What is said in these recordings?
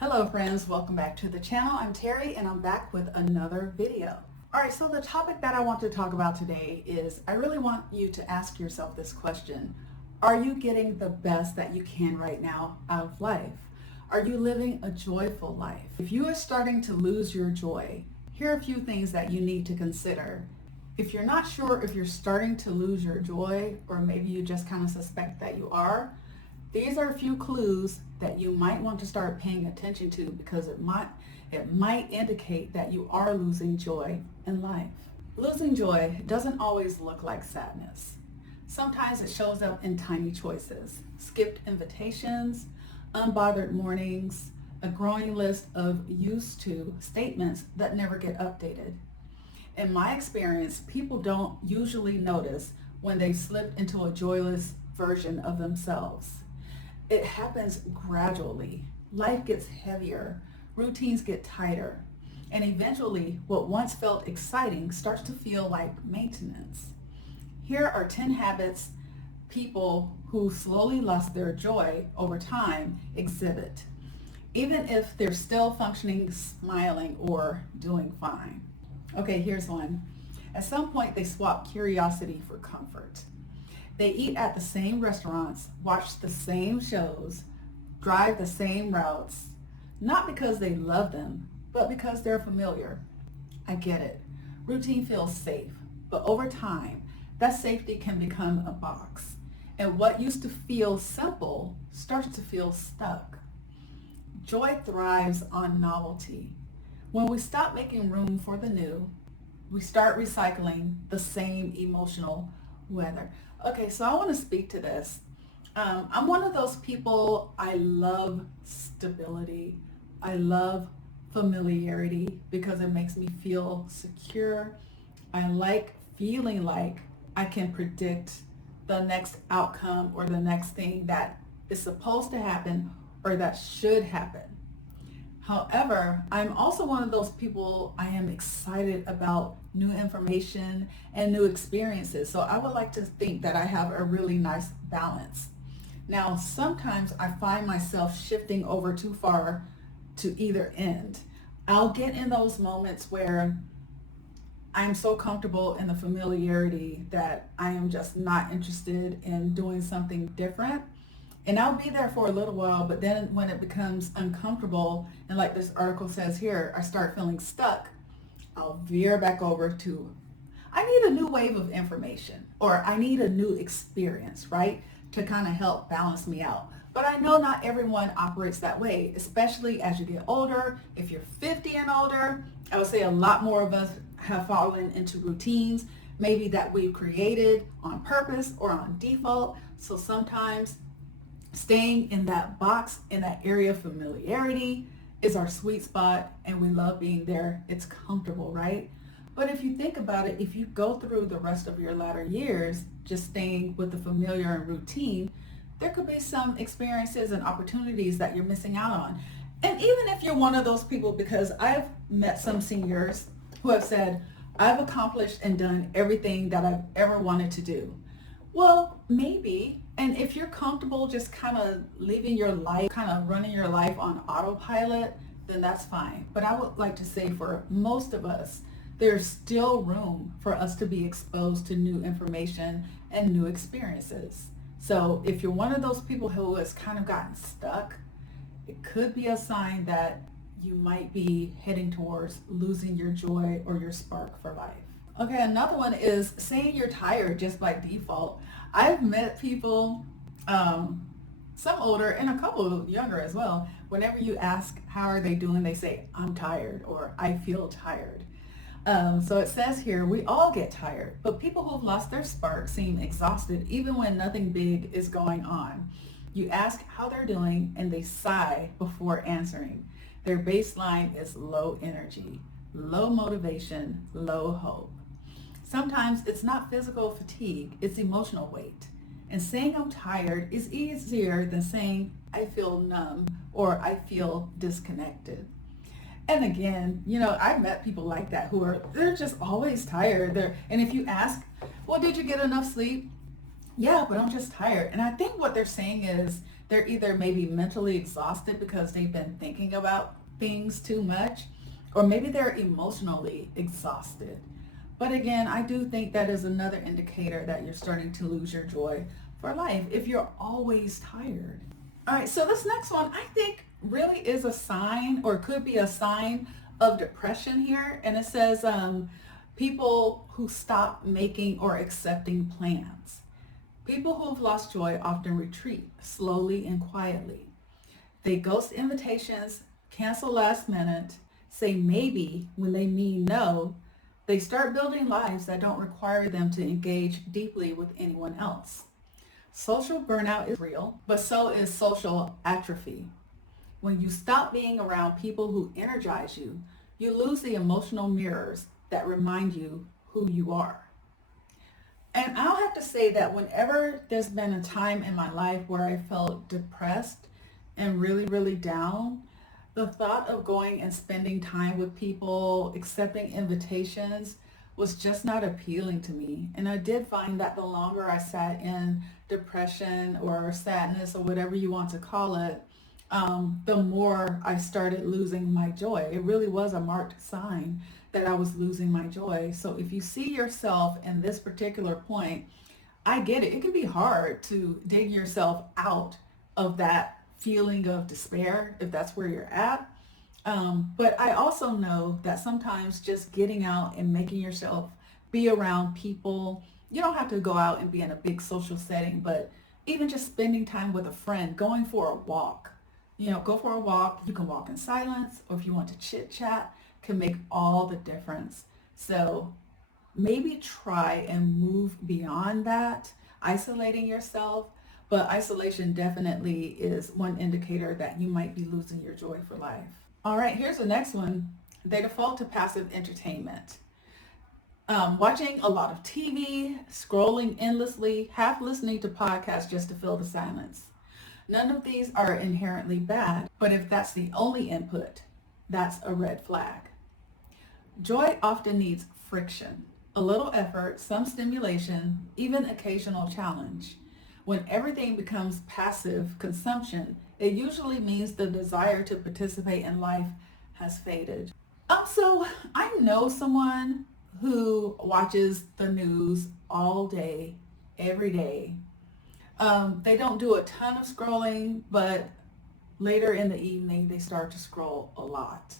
Hello friends, welcome back to the channel. I'm Terry and I'm back with another video. Alright, so the topic that I want to talk about today is I really want you to ask yourself this question. Are you getting the best that you can right now out of life? Are you living a joyful life? If you are starting to lose your joy, here are a few things that you need to consider. If you're not sure if you're starting to lose your joy, or maybe you just kind of suspect that you are, these are a few clues that you might want to start paying attention to because it might indicate that you are losing joy in life. Losing joy doesn't always look like sadness. Sometimes it shows up in tiny choices, skipped invitations, unbothered mornings, a growing list of used to statements that never get updated. In my experience, people don't usually notice when they slip into a joyless version of themselves. It happens gradually. Life gets heavier, routines get tighter, and eventually what once felt exciting starts to feel like maintenance. Here are 10 habits people who slowly lost their joy over time exhibit, even if they're still functioning, smiling, or doing fine. Okay, here's one. At some point, they swap curiosity for comfort. They eat at the same restaurants, watch the same shows, drive the same routes, not because they love them, but because they're familiar. I get it. Routine feels safe, but over time, that safety can become a box. And what used to feel simple starts to feel stuck. Joy thrives on novelty. When we stop making room for the new, we start recycling the same emotional weather. Okay, so I want to speak to this. I'm one of those people, I love stability. I love familiarity because it makes me feel secure. I like feeling like I can predict the next outcome or the next thing that is supposed to happen or that should happen. However, I'm also one of those people, I am excited about new information and new experiences. So I would like to think that I have a really nice balance. Now, sometimes I find myself shifting over too far to either end. I'll get in those moments where I'm so comfortable in the familiarity that I am just not interested in doing something different. And I'll be there for a little while, but then when it becomes uncomfortable, and like this article says here, I start feeling stuck, I'll veer back over to, I need a new wave of information, or I need a new experience, right? To kind of help balance me out. But I know not everyone operates that way, especially as you get older. If you're 50 and older, I would say a lot more of us have fallen into routines, maybe that we've created on purpose or on default. So sometimes staying in that box, in that area of familiarity is our sweet spot, and we love being there. It's comfortable, right? But if you think about it, if you go through the rest of your latter years just staying with the familiar and routine, there could be some experiences and opportunities that you're missing out on. And even if you're one of those people, because I've met some seniors who have said, I've accomplished and done everything that I've ever wanted to do. Well, maybe. And if you're comfortable just kind of living your life, kind of running your life on autopilot, then that's fine. But I would like to say for most of us, there's still room for us to be exposed to new information and new experiences. So if you're one of those people who has kind of gotten stuck, it could be a sign that you might be heading towards losing your joy or your spark for life. Okay, another one is saying you're tired just by default. I've met people, some older and a couple younger as well. Whenever you ask how are they doing, they say, I'm tired or I feel tired. So it says here, we all get tired, but people who've lost their spark seem exhausted even when nothing big is going on. You ask how they're doing and they sigh before answering. Their baseline is low energy, low motivation, low hope. Sometimes it's not physical fatigue, it's emotional weight. And saying I'm tired is easier than saying I feel numb or I feel disconnected. And again, I've met people like that they're just always tired. And if you ask, well, did you get enough sleep? Yeah, but I'm just tired. And I think what they're saying is They're either maybe mentally exhausted because they've been thinking about things too much, or maybe they're emotionally exhausted. But again, I do think that is another indicator that you're starting to lose your joy for life if you're always tired. All right, so this next one I think really is a sign, or could be a sign of depression here. And it says people who stop making or accepting plans. People who have lost joy often retreat slowly and quietly. They ghost invitations, cancel last minute, say maybe when they mean no. They start building lives that don't require them to engage deeply with anyone else. Social burnout is real, but so is social atrophy. When you stop being around people who energize you, you lose the emotional mirrors that remind you who you are. And I'll have to say that whenever there's been a time in my life where I felt depressed and really, really down, the thought of going and spending time with people, accepting invitations, was just not appealing to me. And I did find that the longer I sat in depression or sadness or whatever you want to call it, the more I started losing my joy. It really was a marked sign that I was losing my joy. So if you see yourself in this particular point, I get it. It can be hard to dig yourself out of that feeling of despair if that's where you're at. But I also know that sometimes just getting out and making yourself be around people, you don't have to go out and be in a big social setting, but even just spending time with a friend, going for a walk, go for a walk. You can walk in silence, or if you want to chit chat, can make all the difference. So maybe try and move beyond that, isolating yourself. But isolation definitely is one indicator that you might be losing your joy for life. All right, here's the next one. They default to passive entertainment. Watching a lot of TV, scrolling endlessly, half listening to podcasts just to fill the silence. None of these are inherently bad, but if that's the only input, that's a red flag. Joy often needs friction, a little effort, some stimulation, even occasional challenge. When everything becomes passive consumption, it usually means the desire to participate in life has faded. So I know someone who watches the news all day, every day. They don't do a ton of scrolling, but later in the evening, they start to scroll a lot.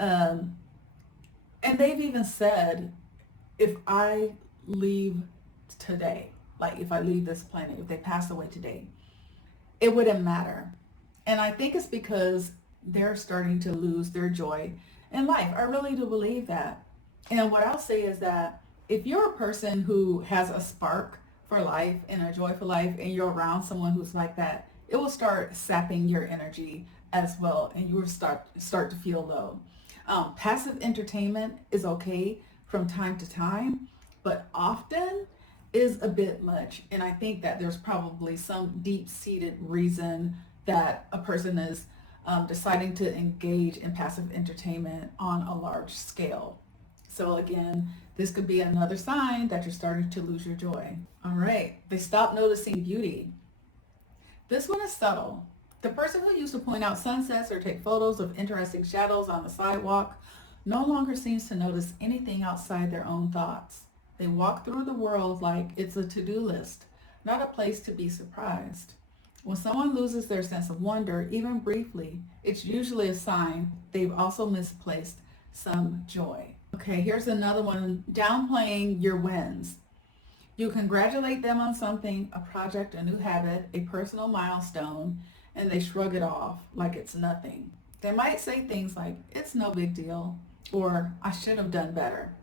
And they've even said, if I leave today, like if I leave this planet, if they pass away today, it wouldn't matter. And I think it's because they're starting to lose their joy in life. I really do believe that. And what I'll say is that if you're a person who has a spark for life and a joy for life, and you're around someone who's like that, it will start sapping your energy as well, and you will start to feel low. Passive entertainment is okay from time to time, but often is a bit much. And I think that there's probably some deep-seated reason that a person is deciding to engage in passive entertainment on a large scale. So again, this could be another sign that you're starting to lose your joy. All right, they stop noticing beauty. This one is subtle. The person who used to point out sunsets or take photos of interesting shadows on the sidewalk no longer seems to notice anything outside their own thoughts. They walk through the world like it's a to-do list, not a place to be surprised. When someone loses their sense of wonder, even briefly, it's usually a sign they've also misplaced some joy. Okay, here's another one, downplaying your wins. You congratulate them on something, a project, a new habit, a personal milestone, and they shrug it off like it's nothing. They might say things like, it's no big deal, or I should have done better.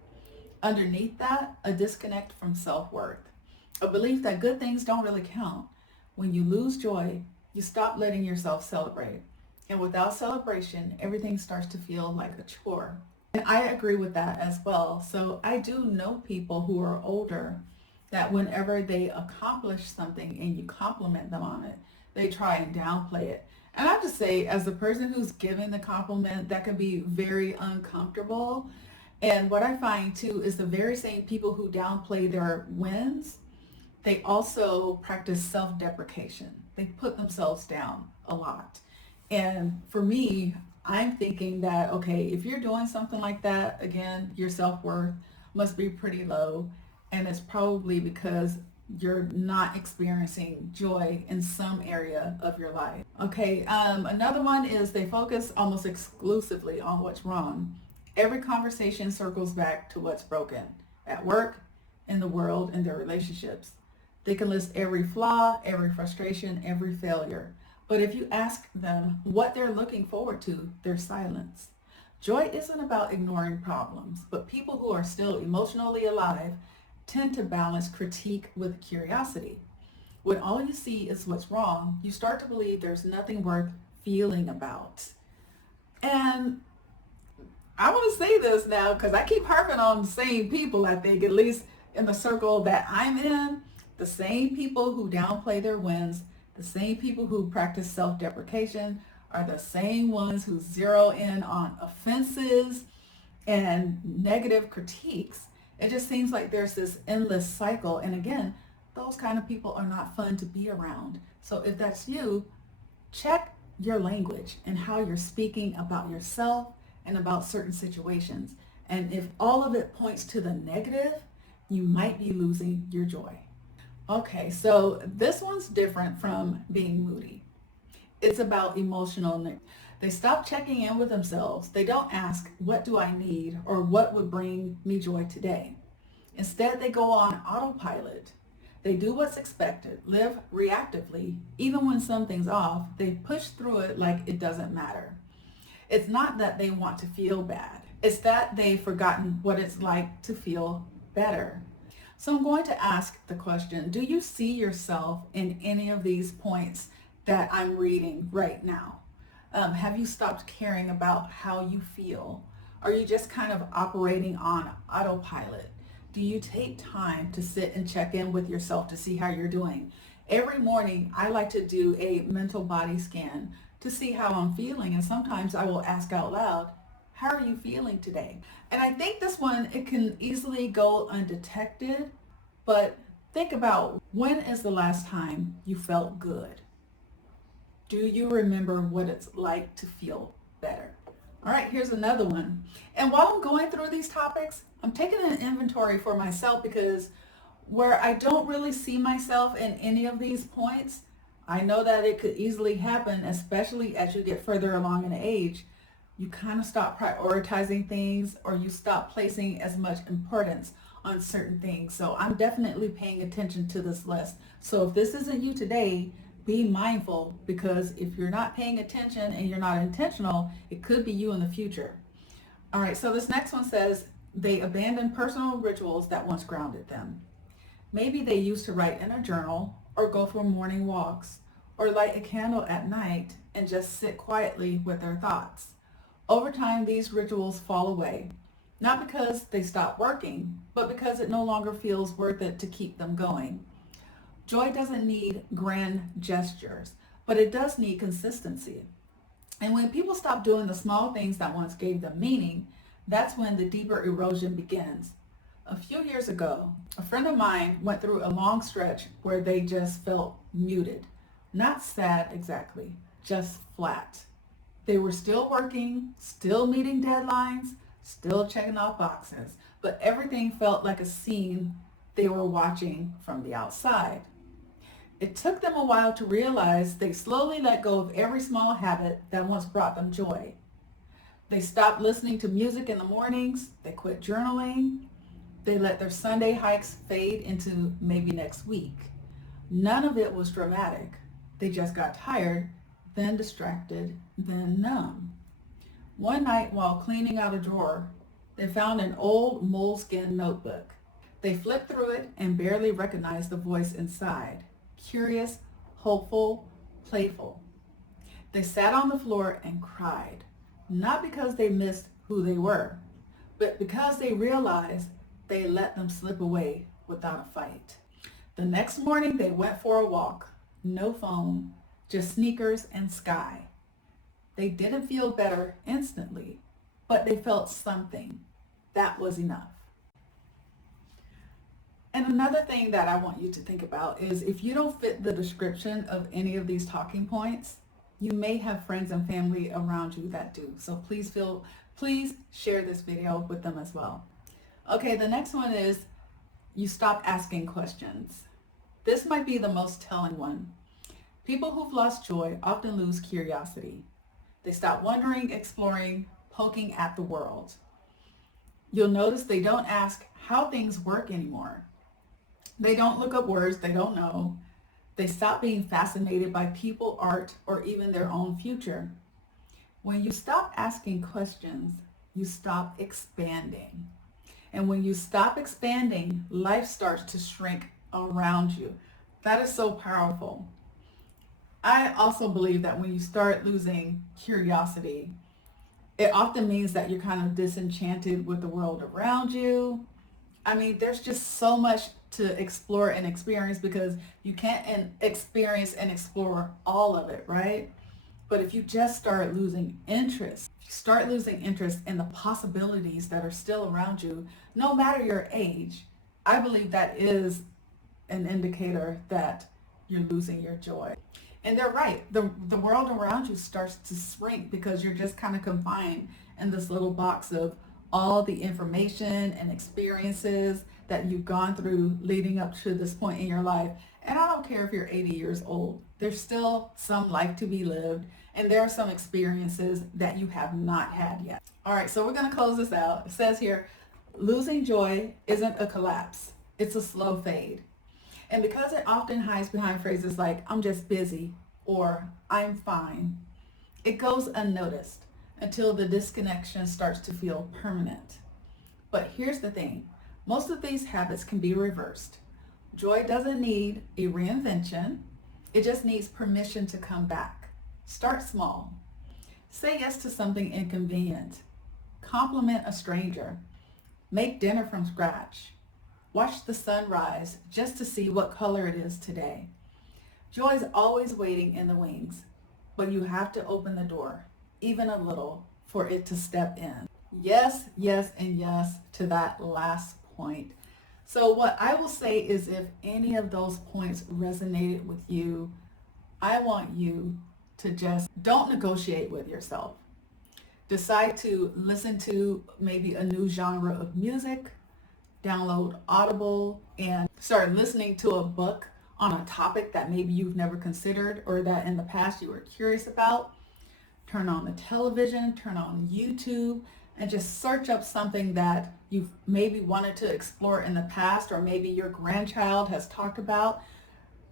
Underneath that, a disconnect from self-worth, a belief that good things don't really count. When you lose joy, you stop letting yourself celebrate. And without celebration, everything starts to feel like a chore. And I agree with that as well. So I do know people who are older that whenever they accomplish something and you compliment them on it, they try and downplay it. And I have to say, as the person who's giving the compliment, that can be very uncomfortable. And what I find too is the very same people who downplay their wins, they also practice self-deprecation. they put themselves down a lot. And for me, I'm thinking that, okay, if you're doing something like that, again, your self-worth must be pretty low. And it's probably because you're not experiencing joy in some area of your life. Okay, another one is they focus almost exclusively on what's wrong. Every conversation circles back to what's broken at work, in the world, in their relationships. They can list every flaw, every frustration, every failure. But if you ask them what they're looking forward to, there's silence. Joy isn't about ignoring problems, but people who are still emotionally alive tend to balance critique with curiosity. When all you see is what's wrong, you start to believe there's nothing worth feeling about. And I want to say this now because I keep harping on the same people, I think, at least in the circle that I'm in, the same people who downplay their wins, the same people who practice self-deprecation are the same ones who zero in on offenses and negative critiques. It just seems like there's this endless cycle. And again, those kind of people are not fun to be around. So if that's you, check your language and how you're speaking about yourself and about certain situations. And if all of it points to the negative, you might be losing your joy. Okay, so this one's different from being moody. It's about emotional. They stop checking in with themselves. They don't ask, what do I need or what would bring me joy today? Instead, they go on autopilot. They do what's expected, live reactively. Even when something's off, they push through it like it doesn't matter. It's not that they want to feel bad. It's that they've forgotten what it's like to feel better. So I'm going to ask the question, do you see yourself in any of these points that I'm reading right now? Have you stopped caring about how you feel? Are you just kind of operating on autopilot? Do you take time to sit and check in with yourself to see how you're doing? Every morning, I like to do a mental body scan to see how I'm feeling. And sometimes I will ask out loud, how are you feeling today? And I think this one, it can easily go undetected, but think about, when is the last time you felt good? Do you remember what it's like to feel better? All right, here's another one. And while I'm going through these topics, I'm taking an inventory for myself because where I don't really see myself in any of these points, I know that it could easily happen, especially as you get further along in age. You kind of stop prioritizing things, or you stop placing as much importance on certain things. So I'm definitely paying attention to this list. So if this isn't you today, be mindful, because if you're not paying attention and you're not intentional, it could be you in the future. All right, so this next one says they abandon personal rituals that once grounded them. Maybe they used to write in a journal or go for morning walks or light a candle at night and just sit quietly with their thoughts. Over time, these rituals fall away, not because they stop working, but because it no longer feels worth it to keep them going. Joy doesn't need grand gestures, but it does need consistency. And when people stop doing the small things that once gave them meaning, that's when the deeper erosion begins. A few years ago, a friend of mine went through a long stretch where they just felt muted. Not sad exactly, just flat. They were still working, still meeting deadlines, still checking off boxes, but everything felt like a scene they were watching from the outside. It took them a while to realize they slowly let go of every small habit that once brought them joy. They stopped listening to music in the mornings, they quit journaling, they let their Sunday hikes fade into maybe next week. None of it was dramatic. They just got tired, then distracted, then numb. One night while cleaning out a drawer, they found an old moleskin notebook. They flipped through it and barely recognized the voice inside. Curious, hopeful, playful. They sat on the floor and cried, not because they missed who they were, but because they realized they let them slip away without a fight. The next morning they went for a walk. No phone, just sneakers and sky. They didn't feel better instantly, but they felt something. That was enough. And another thing that I want you to think about is if you don't fit the description of any of these talking points, you may have friends and family around you that do. So please share this video with them as well. Okay, the next one is you stop asking questions. This might be the most telling one. People who've lost joy often lose curiosity. They stop wondering, exploring, poking at the world. You'll notice they don't ask how things work anymore. They don't look up words they don't know. They stop being fascinated by people, art, or even their own future. When you stop asking questions, you stop expanding. And when you stop expanding, life starts to shrink around you. That is so powerful. I also believe that when you start losing curiosity, it often means that you're kind of disenchanted with the world around you. I mean, there's just so much to explore and experience because you can't experience and explore all of it, right? But if you just start losing interest, in the possibilities that are still around you, no matter your age, I believe that is an indicator that you're losing your joy. And they're right. The world around you starts to shrink because you're just kind of confined in this little box of all the information and experiences that you've gone through leading up to this point in your life. And I don't care if you're 80 years old, there's still some life to be lived, and there are some experiences that you have not had yet. All right, so we're going to close this out. It says here, losing joy isn't a collapse, it's a slow fade. And because it often hides behind phrases like, I'm just busy, or I'm fine, it goes unnoticed until the disconnection starts to feel permanent. But here's the thing, most of these habits can be reversed. Joy doesn't need a reinvention, it just needs permission to come back. Start small. Say yes to something inconvenient. Compliment a stranger. Make dinner from scratch. Watch the sun rise just to see what color it is today. Joy is always waiting in the wings, but you have to open the door, even a little, for it to step in. Yes, yes, and yes to that last point. So what I will say is if any of those points resonated with you, I want you to just don't negotiate with yourself. Decide to listen to maybe a new genre of music, download Audible, and start listening to a book on a topic that maybe you've never considered or that in the past you were curious about. Turn on the television, turn on YouTube, and just search up something that you've maybe wanted to explore in the past, or maybe your grandchild has talked about.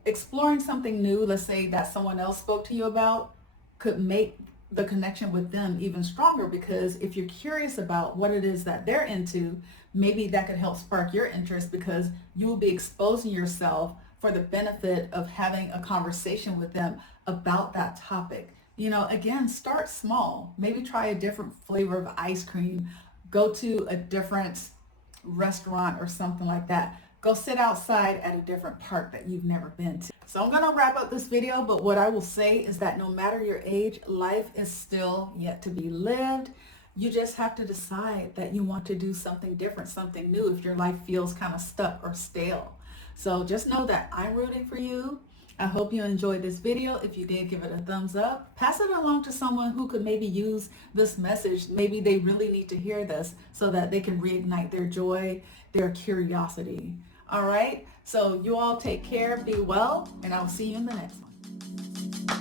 Exploring something new, let's say that someone else spoke to you about, could make the connection with them even stronger, because if you're curious about what it is that they're into, maybe that could help spark your interest, because you'll be exposing yourself for the benefit of having a conversation with them about that topic. You know, again, start small. Maybe try a different flavor of ice cream. Go to a different restaurant or something like that. Go sit outside at a different park that you've never been to. So I'm going to wrap up this video, but what I will say is that no matter your age, life is still yet to be lived. You just have to decide that you want to do something different, something new, if your life feels kind of stuck or stale. So just know that I'm rooting for you. I hope you enjoyed this video. If you did, give it a thumbs up. Pass it along to someone who could maybe use this message. Maybe they really need to hear this so that they can reignite their joy, their curiosity. All right, so you all take care, be well, and I'll see you in the next one.